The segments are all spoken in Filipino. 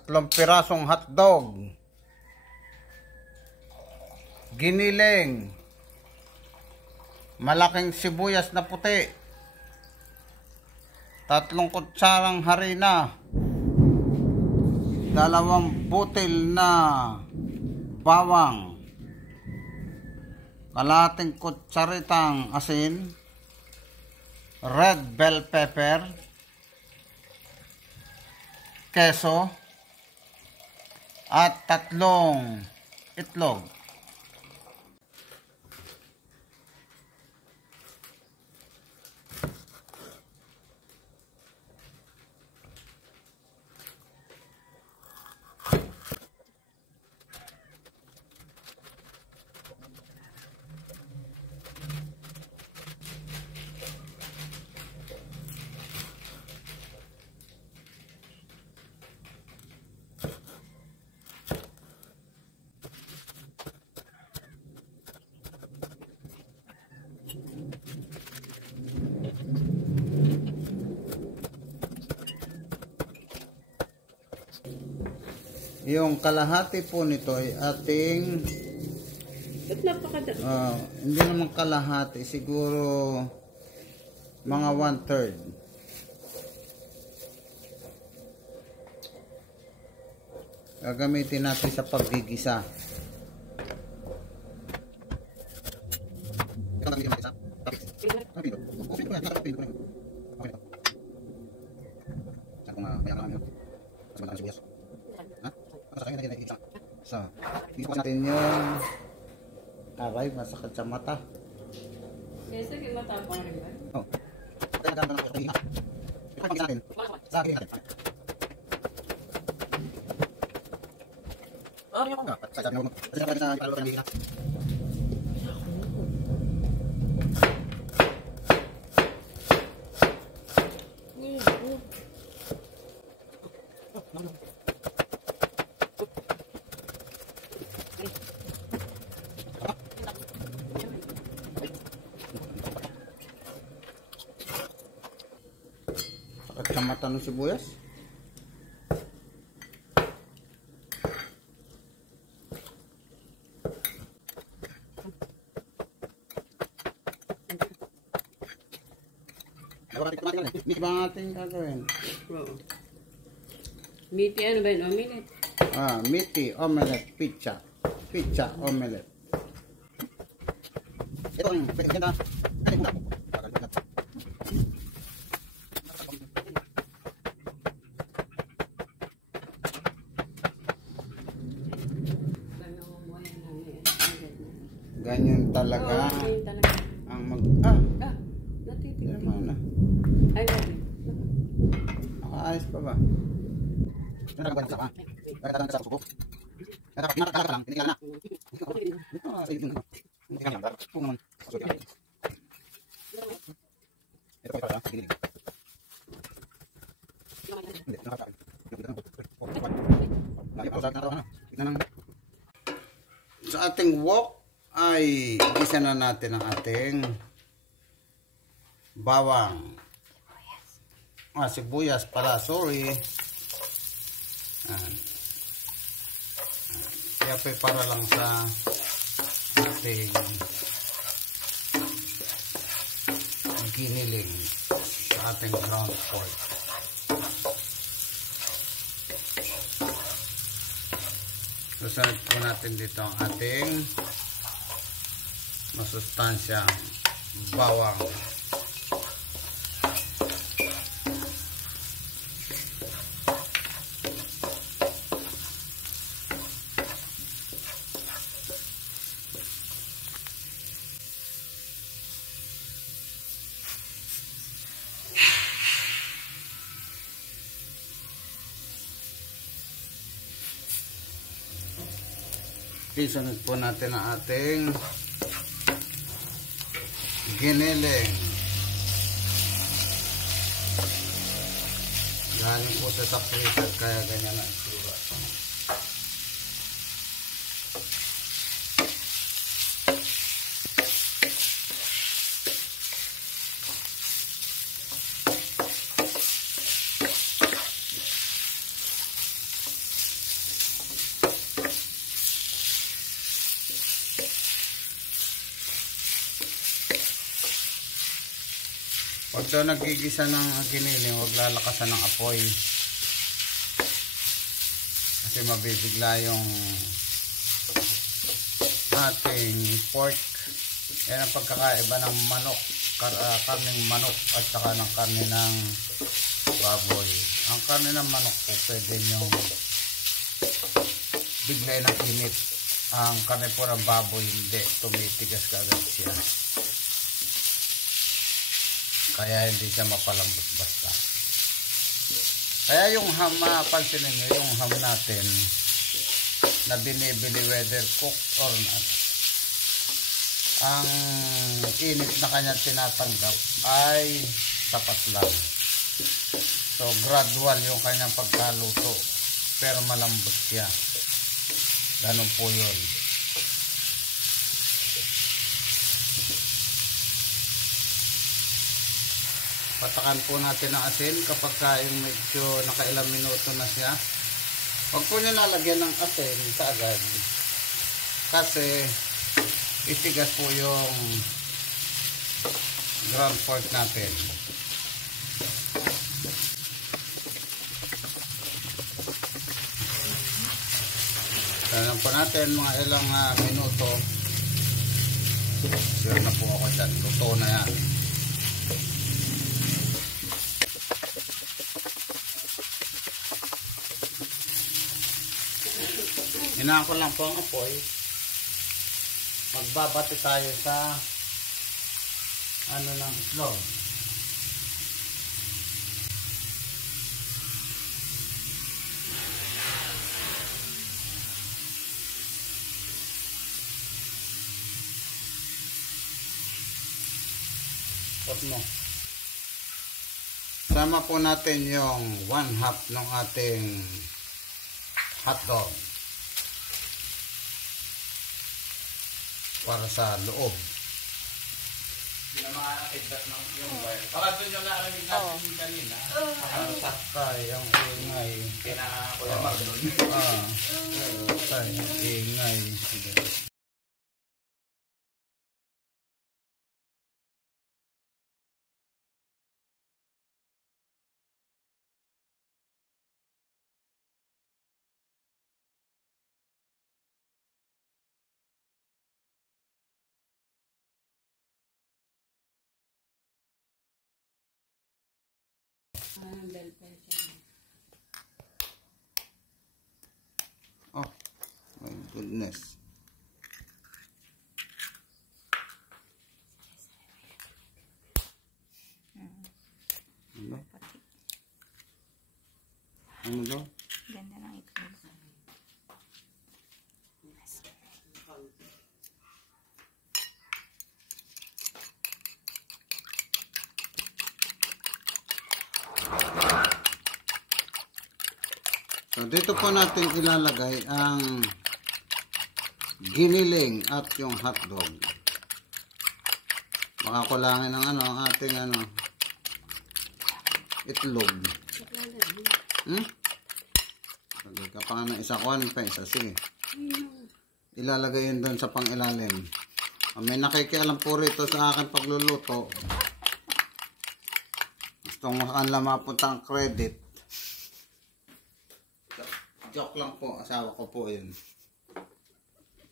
3 pirasong hotdog, giniling, malaking sibuyas na puti, 3 kutsarang harina, 2 butil na bawang, kalahating kutsaritang asin, red bell pepper, keso, at 3 itlog. Yung kalahati po nito ay ating hindi naman kalahati, siguro mga 1/3. Gagamitin natin sa paggigisa. So, ipas natin yung aray, masakit sa mata. Kasi yung matapang rin ba? Oo. Ipas natin. Sa akin natin. Ano yung nga? Sa sabi mo. Kasi natin sa ipalalo ng bigla. Sakit sa mata ng sibuyas. Miti ba natin gagawin? Oo. Miti ano ba yun? Omelette? Miti, omelette, pizza. Pizza, omelette. Ito ang pwede na. Ano yung ganyan talaga ang mag... natitigil. Naman na. Ay, natin. Nakaayos pa ba? Nagagawin sa ka? Nagagawin sa suko? Nagagawin ka lang, tinigal na. Ito nga, sa ibig naman. Tinigal na, ito naman. Ito pa pala, tinigal. Hindi, nakakain. Sa ating wok ay isa na natin ang ating bawang. Sibuyas pala, sorry. Kaya para lang sa ating giniling sa ating ground pork. Susunod po natin dito ang ating masustansyang bawang. Isunod po natin ang ating giniling. Galing po sa freezer kaya ganyan ang itsura. Pag daw nagigisa ng giniling, huwag lalakasan ng apoy. Kasi mabibigla yung ating pork. Yan ang pagkakaiba ng manok, karneng manok at saka ng karne ng baboy. Ang karne ng manok po pwede nyo biglay ng init. Ang karne po ng baboy hindi, tumitigas kaagad siya. Kaya hindi siya mapalambot basta. Kaya yung ham, mapansinin nyo, yung ham natin na binibili whether cooked or not, ang init na kanya tinatanggap ay sapat lang. So gradual yung kanyang pagkaluto, pero malambot siya. Ganun po yun. Patakan po natin ang asin kapag yung medyo nakailang minuto na siya. Huwag po nyo lalagyan ng asin kaagad. Kasi itigas po yung ground pork natin. Tanong po natin mga ilang minuto. Sure na po ako dyan. Luto na yan. Hinaan ko lang po ang apoy. Magbabati tayo sa ano ng itlog. Pot mo. Sama po natin yung 1/2 ng ating hotdog para sa loob. Hindi na makakagdat ng yung wire. Para doon yung naaramig natin kanina. Sakay ang ingay. Pinakakulamag doon. Sakay ang ingay. Oh, my goodness. Ano? Ano daw? Ganda ng itlog. So, dito po natin ilalagay ang giniling at yung hotdog. Baka kulangin ng ang ating itlog. Lagay ka pa ng isa, kuhanin pa isa. Sige. Ilalagay yun doon sa pang-ilalim. May nakikialam po rito sa akin pagluluto. Gustong makanla mapunta ang credit. Joke lang po, asawa ko po yun.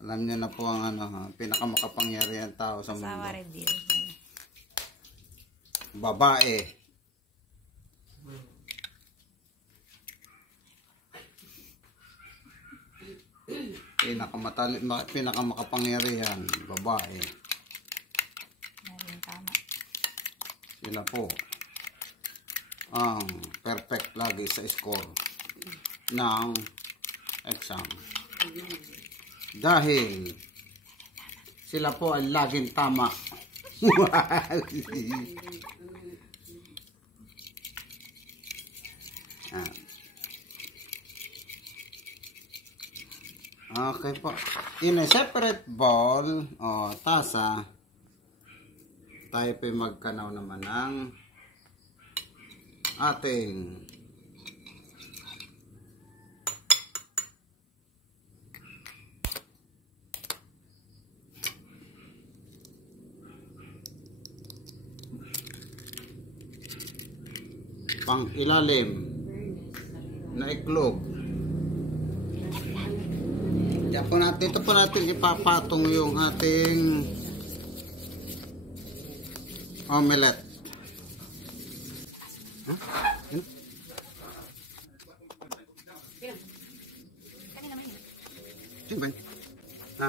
Alam niyo na po ang pinakamakapangyarihan tao sa mundo. Asawa reveal. Babae. Pinakamakapangyarihan, babae. Maring tama. Sila po ang perfect lagi sa score ng exam. Dahil sila po ay laging tama. Okay po. In a separate bowl o tasa, tayo po magkanaw naman ng ating pang ilalim na iklog. Yan po natin, ito po natin ipapatong yung ating omelette. Huh? Ano? Sino ba yun? Ha?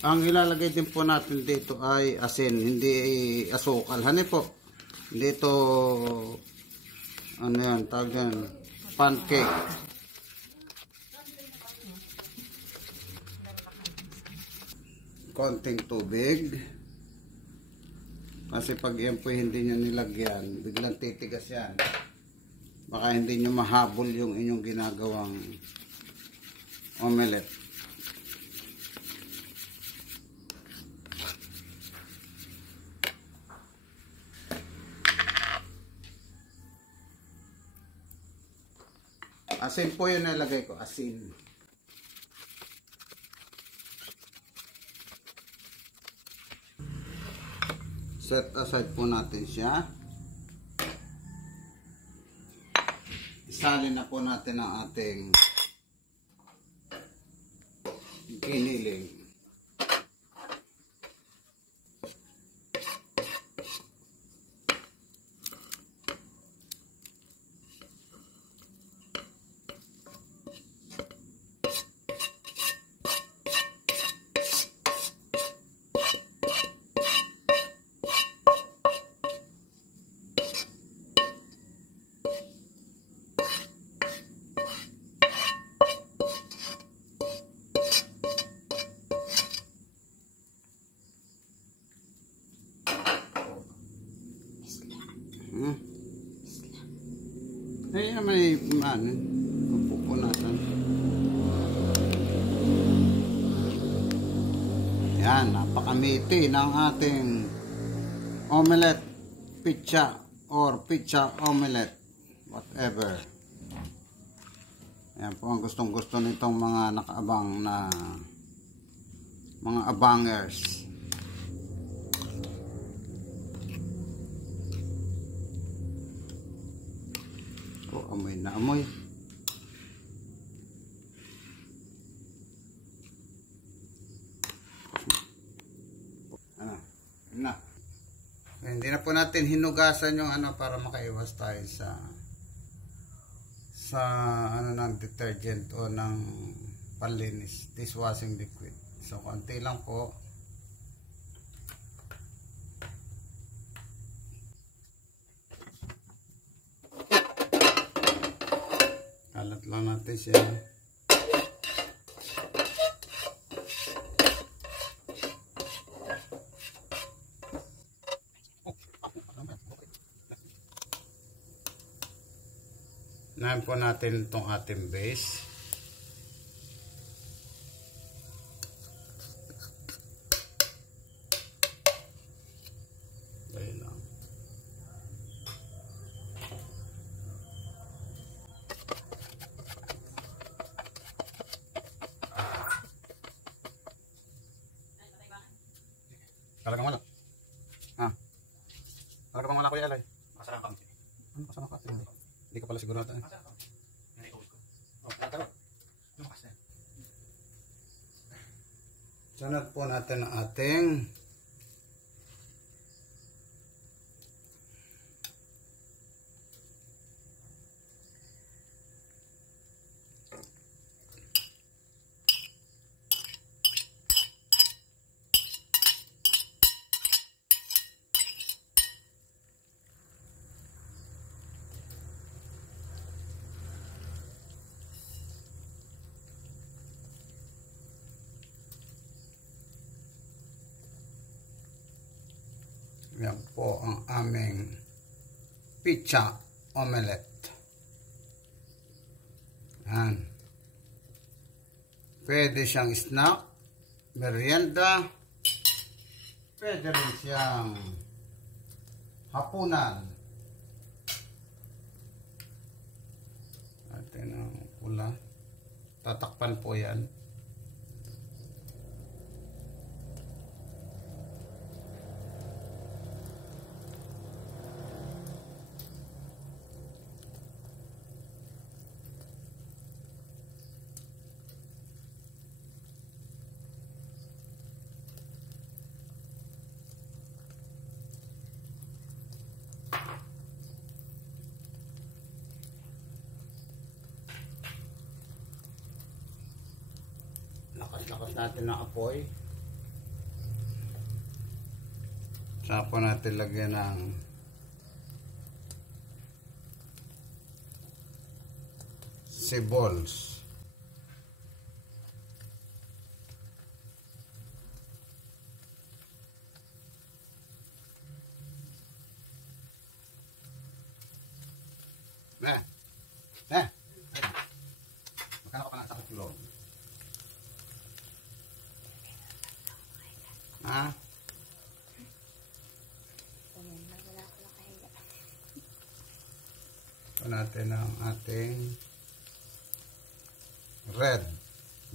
Ang ilalagay din po natin dito ay asin, hindi asukal. Hani po. Dito, ano yan, tawag yan, pancake. Konting tubig. Kasi pag yan po hindi nyo nilagyan, biglang titigas yan. Baka hindi nyo mahabol yung inyong ginagawang omelette. Asin po yun nalagay ko, asin. Set aside po natin siya. Isalin na po natin ang ating giniling. Ay, may ano, pupunatan. Yan, napakamiti ng ating omelette, pizza, or pizza omelette, whatever. Yan po ang gustong-gusto nitong mga nakaabang na mga abangers. Amoy na amoy. Na. Hindi na po natin hinugasan yung ano para makaiwas tayo sa ano ng detergent o ng panlinis, dishwashing liquid. So konti lang po. Kalat lang natin siya. Nahin po natin itong ating base. Ayun lang. Talagang wala. Ha? Talagang wala ko yalay. Masarang kami. Ano masarang kami? Hindi ka pala sigurado. Sunod po natin ang ating yan po ang aming pizza omelette. Yan. Pwede siyang snack, merienda, pwede rin siyang hapunan. Atin ang pula. Tatakpan po yan. bawas natin ng apoy. Saka po natin lagyan ng sibol. Na. Magkano ka pa ng sakit loob? Ha? Ito natin ang ating red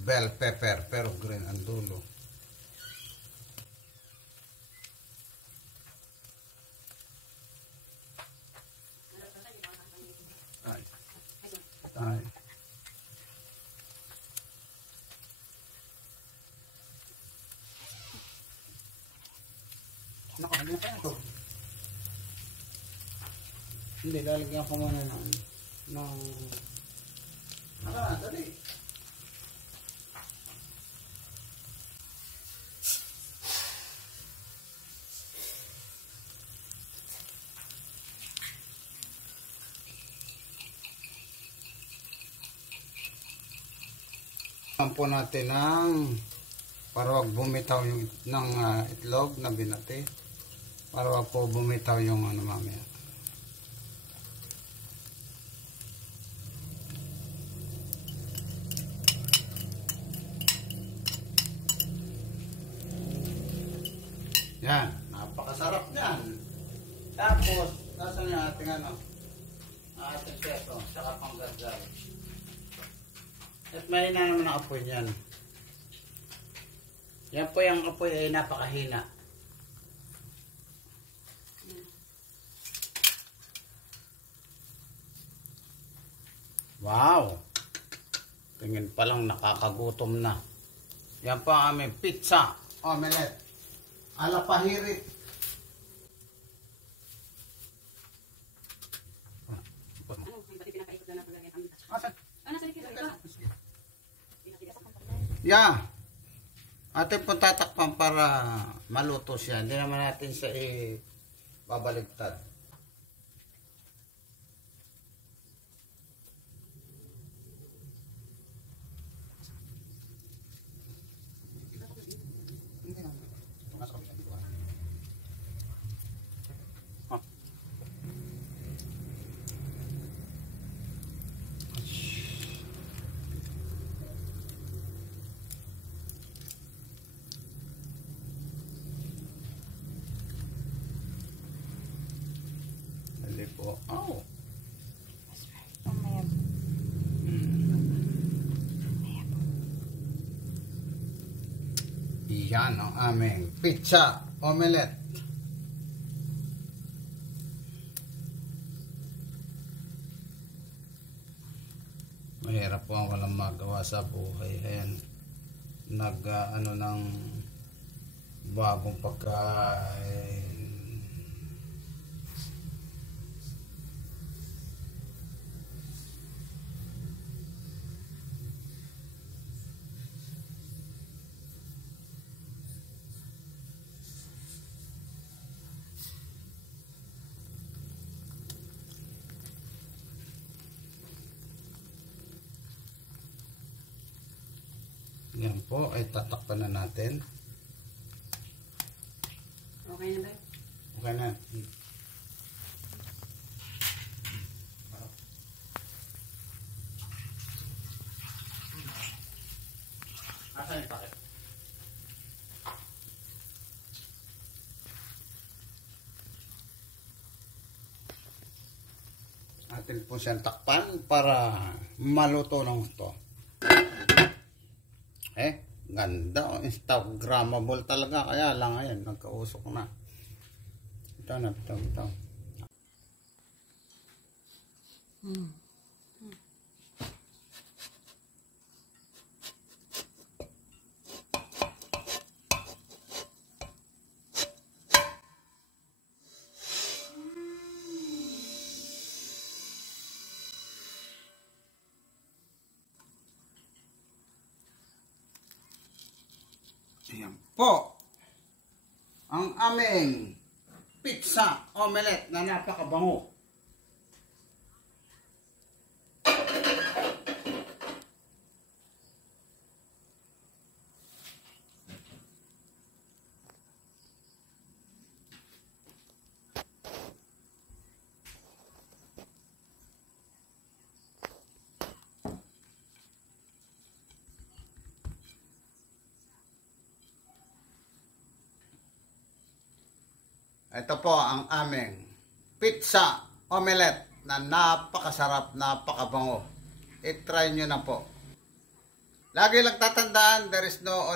bell pepper pero green ang dulo. Ay. Nakakalimutan pa yan ito. Hindi, lalagyan ko muna ng dali. Po natin ng para wag bumitaw yung ng itlog na binati, para wag po bumitaw yung ano mamaya. Yan, napakasarap yan. Tapos nasan yung ating ating peso saka panggagal. At mahina naman ang apoy niyan. Yan po yung apoy ay napakahina. Wow! Tingin pa lang nakakagutom na. Yan po ang aming pizza omelette. Ala pahirit. Yeah. Atin pong tatakpan para maluto siya. Hindi naman natin siya babaligtad. Po. Oh. Yan ang aming pizza omelette. Mahirap po ang walang magawa sa buhay. Ayan. Ano ng bagong pagkain. Yan po, ay tatakpan na natin. Okay na ba? Okay na. Asan yung takip? Atin po siyang takpan para maluto ng ito. Ganda. Instagrammable talaga. Kaya lang ayan, nagkausok na. Ito na, ito. po ang aming pizza omelette na napakabango. Ito po ang aming pizza omelette na napakasarap, napakabango. I-try nyo na po. Lagi lang tatandaan, there is no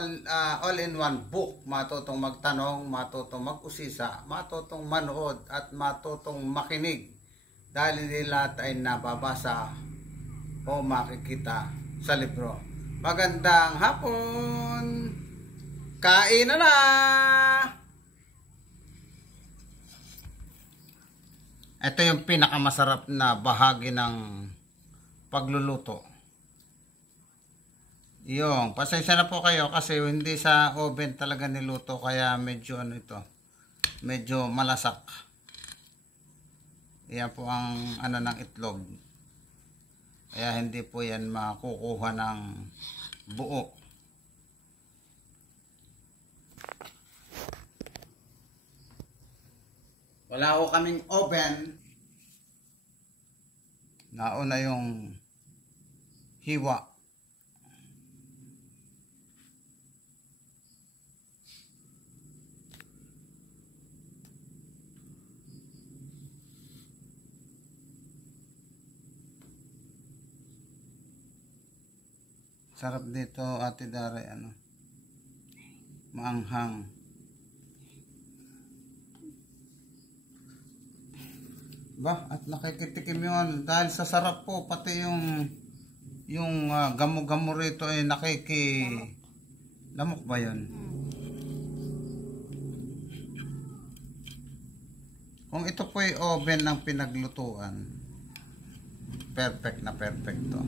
all-in-one book. Matutong magtanong, matutong mag-usisa, matutong manood, at matutong makinig. Dahil hindi lahat ay nababasa o makikita sa libro. Magandang hapon! Kain na! Ito yung pinakamasarap na bahagi ng pagluluto. Yung, pasensya na po kayo kasi hindi sa oven talaga niluto kaya medyo ano ito, medyo malasak. Yan po ang ano ng itlog. Kaya hindi po yan makukuha ng buo. Wala ko kaming oven. Nauna yung hiwa. Sarap dito, Ate Dara, ano? Maanghang. Ba, at nakikitikim yun dahil sa sarap po, pati yung gamo-gamo rito ay lamok ba yun? Kung ito po ay oven ng pinaglutuan, perfect na perfect to.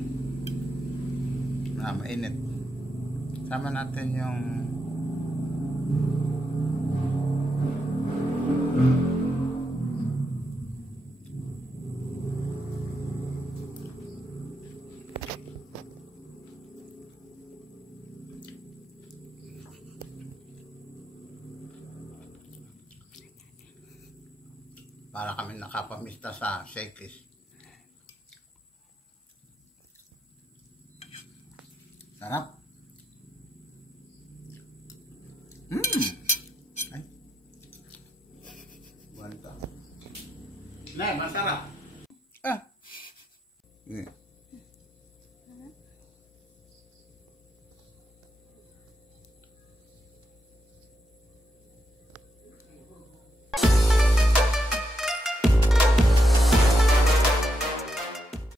Mainit. Sama natin yung para kami nakapamista sa Shakey's. Sarap. Ay. Buwan to. Masarap.